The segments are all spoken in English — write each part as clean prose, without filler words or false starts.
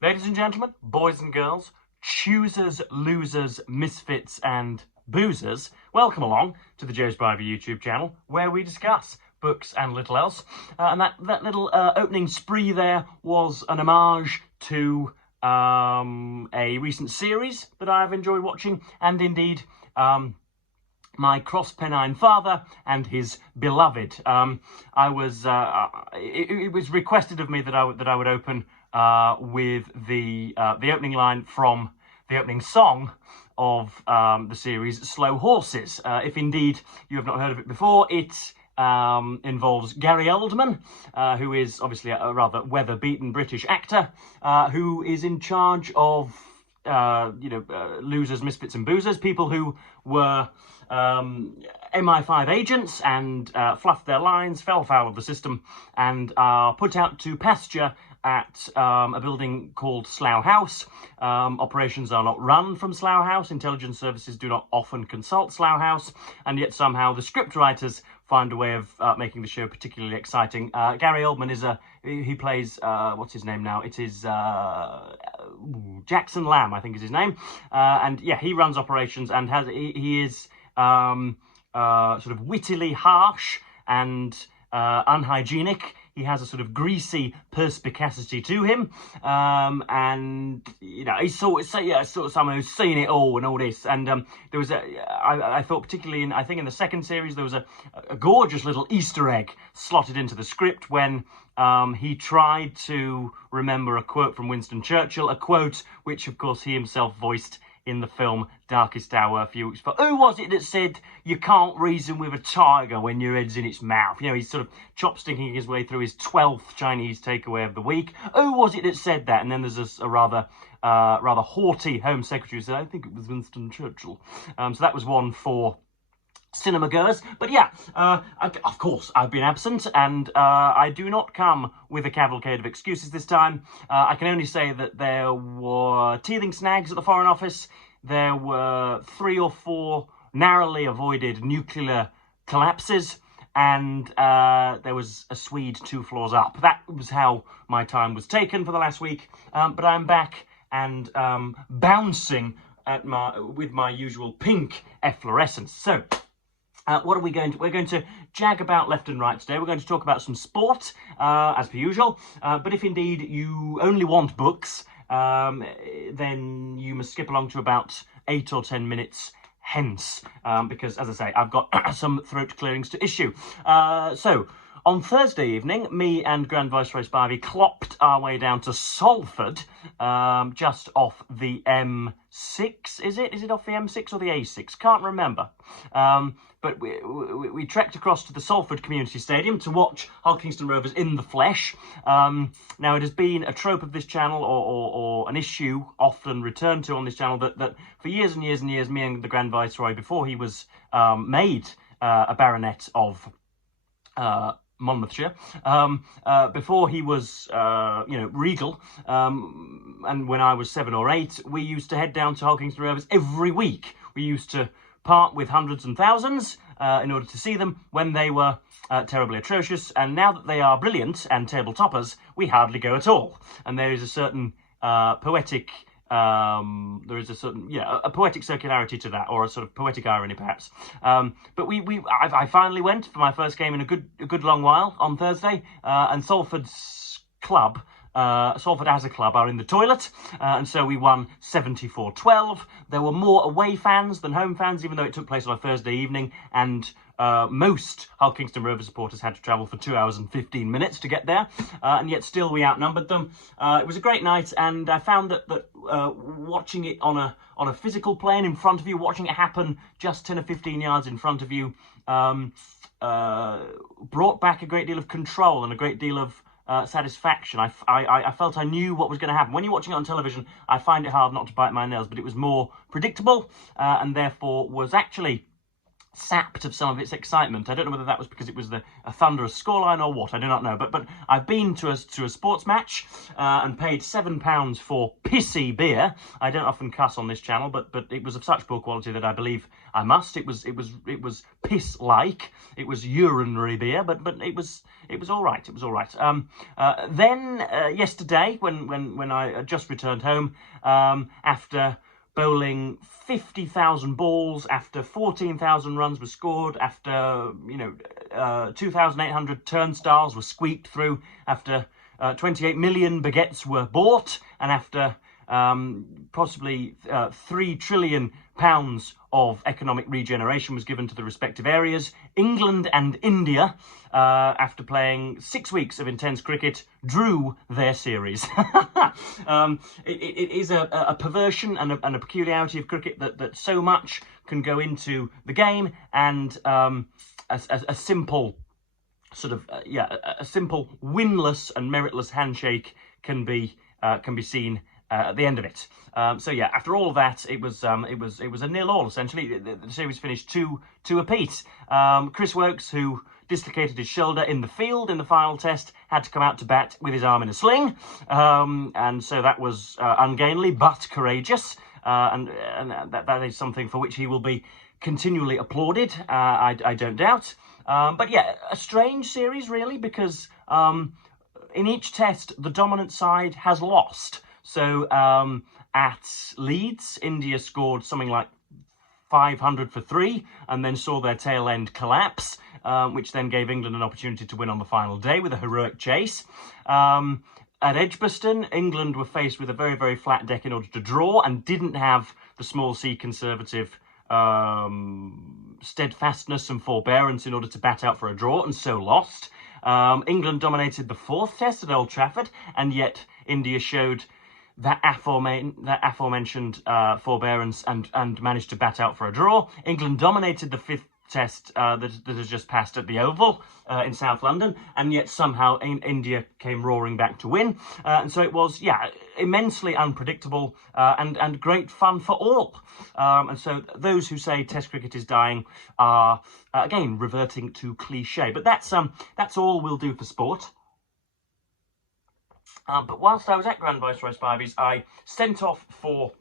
Ladies and gentlemen, boys and girls, choosers, losers, misfits and boozers, welcome along to the Joe's Biography YouTube channel, where we discuss books and little else. And that little opening spree there was an homage to a recent series that I've enjoyed watching, and indeed my cross-penine father and his beloved. It was requested of me that I would open with the opening line from the opening song of the series, Slow Horses. If indeed you have not heard of it before, it involves Gary Oldman, who is obviously a rather weather-beaten British actor, who is in charge of losers, misfits and boozers, people who were MI5 agents and fluffed their lines, fell foul of the system, and are put out to pasture at a building called Slough House. Operations are not run from Slough House. Intelligence services do not often consult Slough House, and yet somehow the scriptwriters find a way of making the show particularly exciting. Gary Oldman he plays, what's his name now? It is Jackson Lamb, I think is his name. And yeah, he runs operations and he is sort of wittily harsh and unhygienic. He has a sort of greasy perspicacity to him, and he's sort of someone who's seen it all and all this. And there was I thought particularly in in the second series there was a gorgeous little Easter egg slotted into the script when he tried to remember a quote from Winston Churchill, a quote which of course he himself voiced in the film Darkest Hour a few weeks before. Who was it that said, "You can't reason with a tiger when your head's in its mouth"? He's sort of chopsticking his way through his 12th Chinese takeaway of the week. Who was it that said that? And then there's a rather haughty Home Secretary who said, "I think it was Winston Churchill." So that was one for cinema goers. But yeah, of course I've been absent, and I do not come with a cavalcade of excuses this time. I can only say that there were teething snags at the Foreign Office. There were 3 or 4 narrowly avoided nuclear collapses, and there was a Swede 2 floors up. That was how my time was taken for the last week. But I'm back and bouncing with my usual pink efflorescence. So what are we going to... We're going to jag about left and right today. We're going to talk about some sport, as per usual. But if indeed you only want books, then you must skip along to about 8 or 10 minutes hence. Because, as I say, I've got some throat clearings to issue. So, on Thursday evening, me and Grand Viceroy Spivey clopped our way down to Salford, just off the M6, is it? Is it off the M6 or the A6? Can't remember. But we trekked across to the Salford Community Stadium to watch Hull Kingston Rovers in the flesh. Now, it has been a trope of this channel, or an issue often returned to on this channel, that for years and years and years, me and the Grand Viceroy, before he was made a baronet of Monmouthshire, before he was, regal, and when I was 7 or 8, we used to head down to Hull Kingston Rovers every week. We used to part with hundreds and thousands in order to see them when they were terribly atrocious, and now that they are brilliant and table toppers, we hardly go at all. And there is a certain poetic... a poetic circularity to that, or a sort of poetic irony, perhaps. But I finally went for my first game in a good long while on Thursday, and Salford's club, Salford as a club, are in the toilet, and so we won 74-12. There were more away fans than home fans, even though it took place on a Thursday evening, and most Hull Kingston Rovers supporters had to travel for 2 hours and 15 minutes to get there, and yet still we outnumbered them. It was a great night, and I found that watching it on a physical plane in front of you, watching it happen just 10 or 15 yards in front of you, brought back a great deal of control and a great deal of satisfaction. I felt I knew what was going to happen. When you're watching it on television, I find it hard not to bite my nails, but it was more predictable, and therefore was actually sapped of some of its excitement. I don't know whether that was because it was a thunderous scoreline or what. I do not know. But I've been to a sports match and paid £7 for pissy beer. I don't often cuss on this channel, but it was of such poor quality that I believe I must. It was piss-like. It was urinary beer, but it was all right. It was all right. Then yesterday, when I just returned home after bowling 50,000 balls, after 14,000 runs were scored, after 2,800 turnstiles were squeaked through, after 28 million baguettes were bought, and after possibly £3 trillion of economic regeneration was given to the respective areas, England and India, after playing 6 weeks of intense cricket, drew their series. It is a perversion and a peculiarity of cricket that so much can go into the game, and a simple sort of a simple winless and meritless handshake can be seen at the end of it. So yeah, after all of that, it was a 0-0 essentially. The series finished 2 apiece. Chris Woakes, who dislocated his shoulder in the field in the final test, had to come out to bat with his arm in a sling, and so that was ungainly but courageous, and that is something for which he will be continually applauded. I don't doubt. But yeah, a strange series really, because in each test the dominant side has lost. So at Leeds, India scored something like 500 for 3 and then saw their tail end collapse, which then gave England an opportunity to win on the final day with a heroic chase. At Edgbaston, England were faced with a very, very flat deck in order to draw and didn't have the small C conservative steadfastness and forbearance in order to bat out for a draw, and so lost. England dominated the 4th test at Old Trafford, and yet India showed that aforementioned forbearance and managed to bat out for a draw. England dominated the 5th test that has just passed at the Oval in South London, and yet somehow India came roaring back to win. And so it was, immensely unpredictable and great fun for all. And so those who say Test cricket is dying are, again, reverting to cliche. But that's all we'll do for sport. But whilst I was at Grand Viceroy Spivey's, I sent off for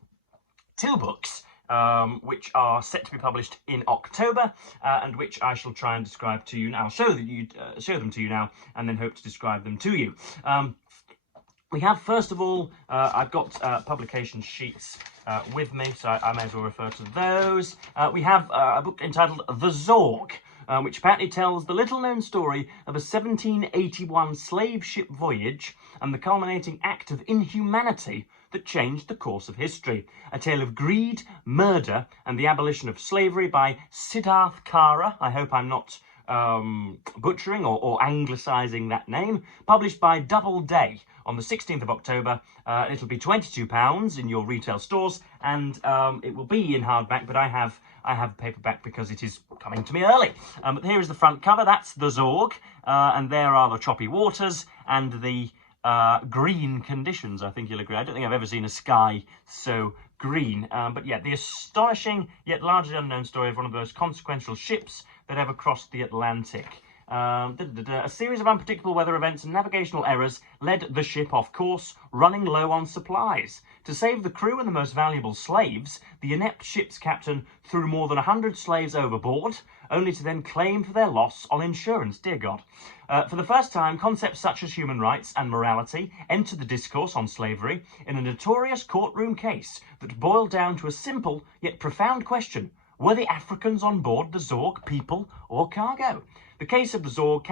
2 books, which are set to be published in October, and which I shall try and describe to you now. I'll show them to you now, and then hope to describe them to you. We have, first of all, I've got publication sheets with me, so I may as well refer to those. We have a book entitled The Zorg, which apparently tells the little-known story of a 1781 slave ship voyage and the culminating act of inhumanity that changed the course of history. A tale of greed, murder, and the abolition of slavery by Siddharth Kara. I hope I'm not butchering or anglicising that name. Published by Doubleday on the 16th of October. It'll be £22 in your retail stores, and it will be in hardback, but I have paperback because it is coming to me early. But here is the front cover. That's the Zorg, and there are the choppy waters and the green conditions. I think you'll agree. I don't think I've ever seen a sky so green. But yeah, the astonishing yet largely unknown story of one of the most consequential ships that ever crossed the Atlantic. A series of unpredictable weather events and navigational errors led the ship off course, running low on supplies. To save the crew and the most valuable slaves, the inept ship's captain threw more than 100 slaves overboard, only to then claim for their loss on insurance. Dear God. For the first time, concepts such as human rights and morality entered the discourse on slavery in a notorious courtroom case that boiled down to a simple yet profound question: were the Africans on board the Zorg people or cargo? The case of the Zorg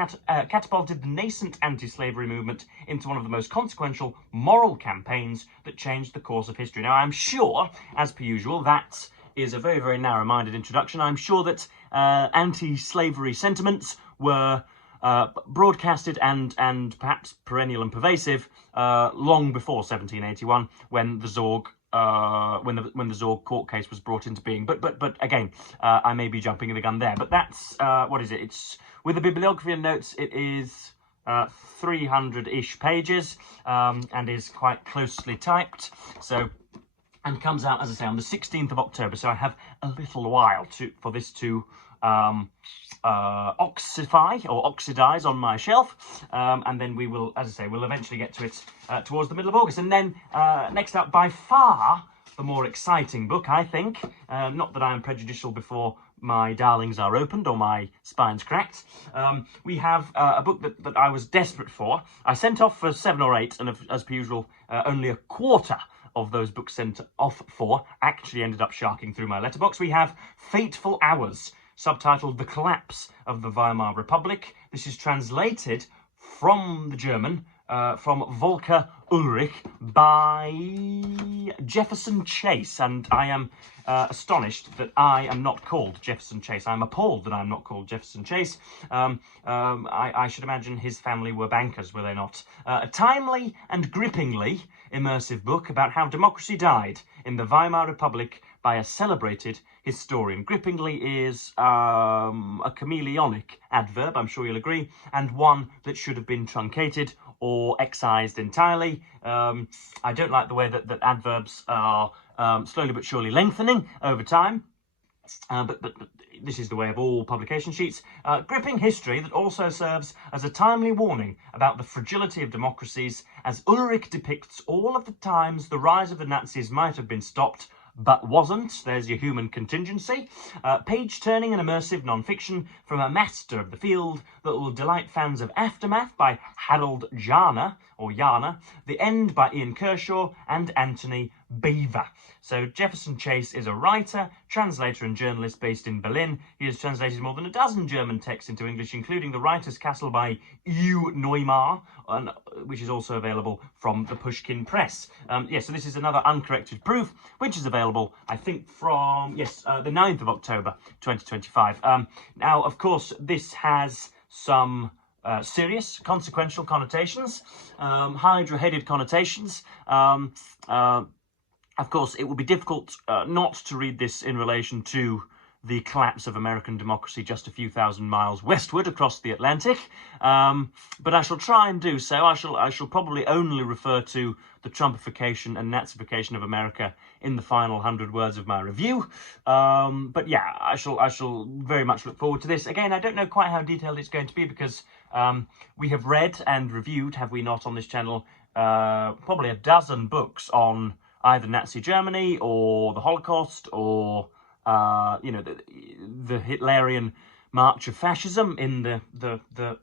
catapulted the nascent anti-slavery movement into one of the most consequential moral campaigns that changed the course of history. Now, I'm sure, as per usual, that is a very, very narrow-minded introduction. I'm sure that anti-slavery sentiments were broadcasted and perhaps perennial and pervasive long before 1781, when the Zorg when the Zorg court case was brought into being. But again, I may be jumping the gun there. But that's what is it? It's with the bibliography and notes. It is 300-ish pages and is quite closely typed. So, and comes out, as I say, on the 16th of October. So I have a little while for this to oxify or oxidize on my shelf, and then we will, as I say, we'll eventually get to it towards the middle of August. And then next up, by far the more exciting book, I think, not that I am prejudicial before my darlings are opened or my spine's cracked, we have a book that I was desperate for. I sent off for 7 or 8, and as per usual, only a quarter of those books sent off for actually ended up sharking through my letterbox. We have Fateful Hours, subtitled The Collapse of the Weimar Republic. This is translated from the German, from Volker Ulrich, by Jefferson Chase, and I am astonished that I am not called Jefferson Chase. I'm appalled that I'm not called Jefferson Chase. I should imagine his family were bankers, were they not? A timely and grippingly immersive book about how democracy died in the Weimar Republic by a celebrated historian. Grippingly is a chameleonic adverb, I'm sure you'll agree, and one that should have been truncated or excised entirely. I don't like the way that adverbs are slowly but surely lengthening over time. But this is the way of all publication sheets. Gripping history that also serves as a timely warning about the fragility of democracies, as Ulrich depicts all of the times the rise of the Nazis might have been stopped, but wasn't. There's your human contingency. Page-turning and immersive non-fiction from a master of the field that will delight fans of Aftermath by Harold Jana, or Jana, The End by Ian Kershaw, and Anthony Beaver. So Jefferson Chase is a writer, translator and journalist based in Berlin. He has translated more than a dozen German texts into English, including The Writer's Castle by U. Neumar, which is also available from the Pushkin Press. So this is another uncorrected proof, which is available, I think, from, the 9th of October, 2025. Now, of course, this has some serious, consequential connotations, hydra-headed connotations. Of course, it will be difficult not to read this in relation to the collapse of American democracy just a few thousand miles westward across the Atlantic. But I shall try and do so. I shall probably only refer to the Trumpification and Nazification of America in the final 100 words of my review. But yeah, I shall very much look forward to this. Again, I don't know quite how detailed it's going to be because we have read and reviewed, have we not, on this channel, probably a dozen books on either Nazi Germany or the Holocaust or the Hitlerian march of fascism in the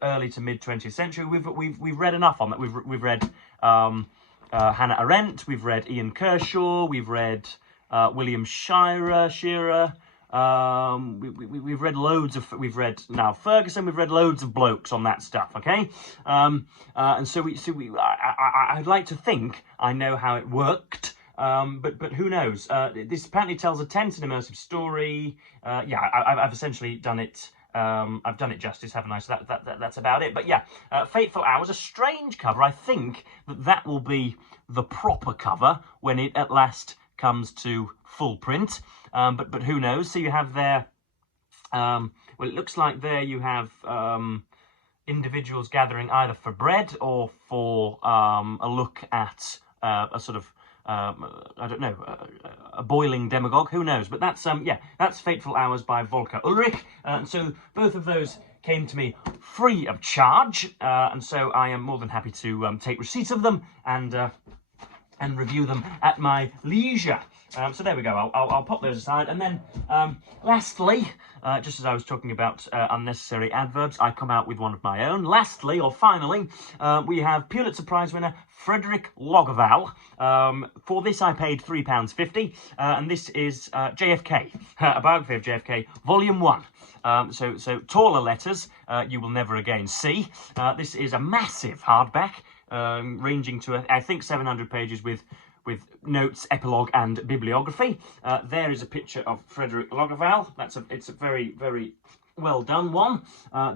early to mid 20th century. We've read enough on that. We've read Hannah Arendt. We've read Ian Kershaw. We've read William Shearer. We've read loads of. We've read now Ferguson. We've read loads of blokes on that stuff. Okay, and so I'd like to think I know how it worked. But who knows? This apparently tells a tense and immersive story. I've essentially done it. I've done it justice, haven't I? So that's about it. But yeah, Fateful Hours, a strange cover. I think that will be the proper cover when it at last comes to full print. But who knows? So you have there. Well, it looks like there you have individuals gathering either for bread or for a look at a sort of. I don't know, a boiling demagogue, who knows? But that's that's Fateful Hours by Volker Ulrich. So both of those came to me free of charge, and so I am more than happy to take receipt of them and review them at my leisure. So there we go. I'll pop those aside, and then lastly, just as I was talking about unnecessary adverbs, I come out with one of my own. Lastly, or finally, we have Pulitzer Prize winner Frederick Loggeval. For this, I paid £3.50, and this is JFK, a biography of JFK, Volume 1. So taller letters you will never again see. This is a massive hardback, ranging to I think 700 pages with notes, epilogue, and bibliography. There is a picture of Frederick Loggeval. It's a very, very well done one.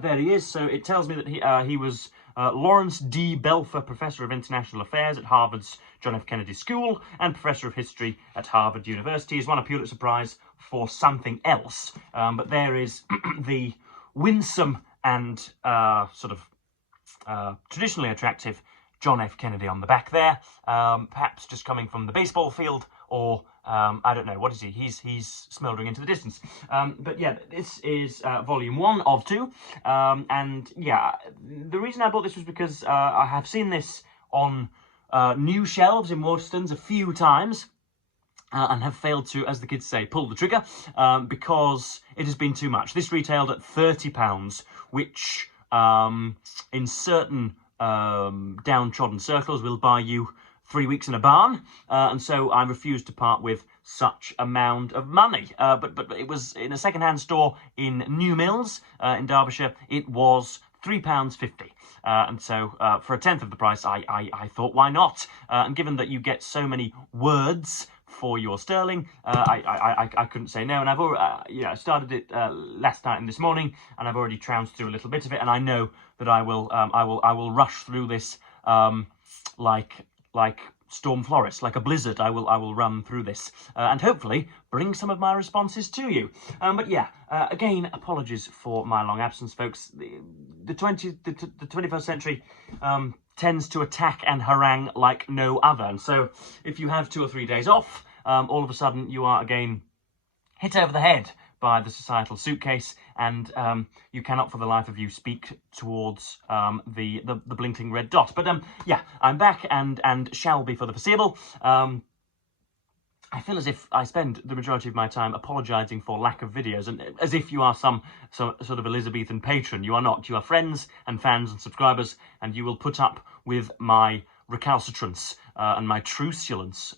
There he is. So it tells me that he was Lawrence D. Belfer Professor of International Affairs at Harvard's John F. Kennedy School and Professor of History at Harvard University. He's won a Pulitzer Prize for something else. But there is the winsome and traditionally attractive John F. Kennedy on the back there, perhaps just coming from the baseball field, or I don't know, what is he? He's smouldering into the distance. But yeah, this is volume 1 of 2, and yeah, the reason I bought this was because I have seen this on new shelves in Waterstones a few times, and have failed to, as the kids say, pull the trigger, because it has been too much. This retailed at £30, which in certain downtrodden circles will buy you 3 weeks in a barn, and so I refused to part with such amount of money. But it was in a second-hand store in New Mills in Derbyshire. It was £3.50, and so for a tenth of the price, I thought, why not? And given that you get so many words for your sterling, I couldn't say no, and I've already started it last night and this morning, and I've already trounced through a little bit of it, and I know that I will rush through this like Storm Florist, like a blizzard. I will run through this, and hopefully bring some of my responses to you. But yeah, again, apologies for my long absence, folks. The 21st century tends to attack and harangue like no other, and so if you have 2 or 3 days off, all of a sudden you are again hit over the head by the societal suitcase, and you cannot for the life of you speak towards the blinking red dot. But yeah, I'm back and shall be for the foreseeable. I feel as if I spend the majority of my time apologising for lack of videos, and as if you are some sort of Elizabethan patron. You are not. You are friends and fans and subscribers, and you will put up with my recalcitrance and my truculence,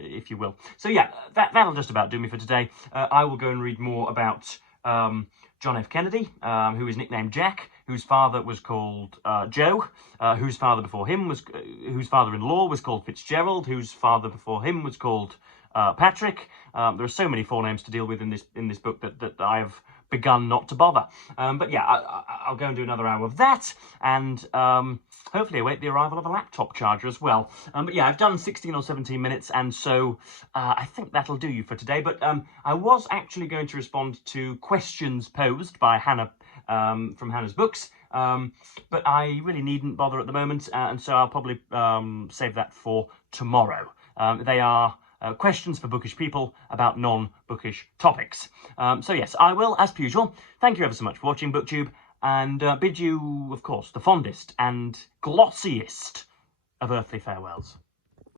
if you will. So yeah, that'll just about do me for today. I will go and read more about John F. Kennedy, who is nicknamed Jack, whose father was called Joe, whose father before him was, whose father-in-law was called Fitzgerald, whose father before him was called Patrick. There are so many forenames to deal with in this book that I've begun not to bother. But yeah, I'll go and do another hour of that, and hopefully await the arrival of a laptop charger as well. But yeah, I've done 16 or 17 minutes, and so I think that'll do you for today. But I was actually going to respond to questions posed by Hannah from Hannah's Books, but I really needn't bother at the moment, and so I'll probably save that for tomorrow. They are questions for bookish people about non-bookish topics. So yes, I will, as per usual, thank you ever so much for watching BookTube, and bid you, of course, the fondest and glossiest of earthly farewells.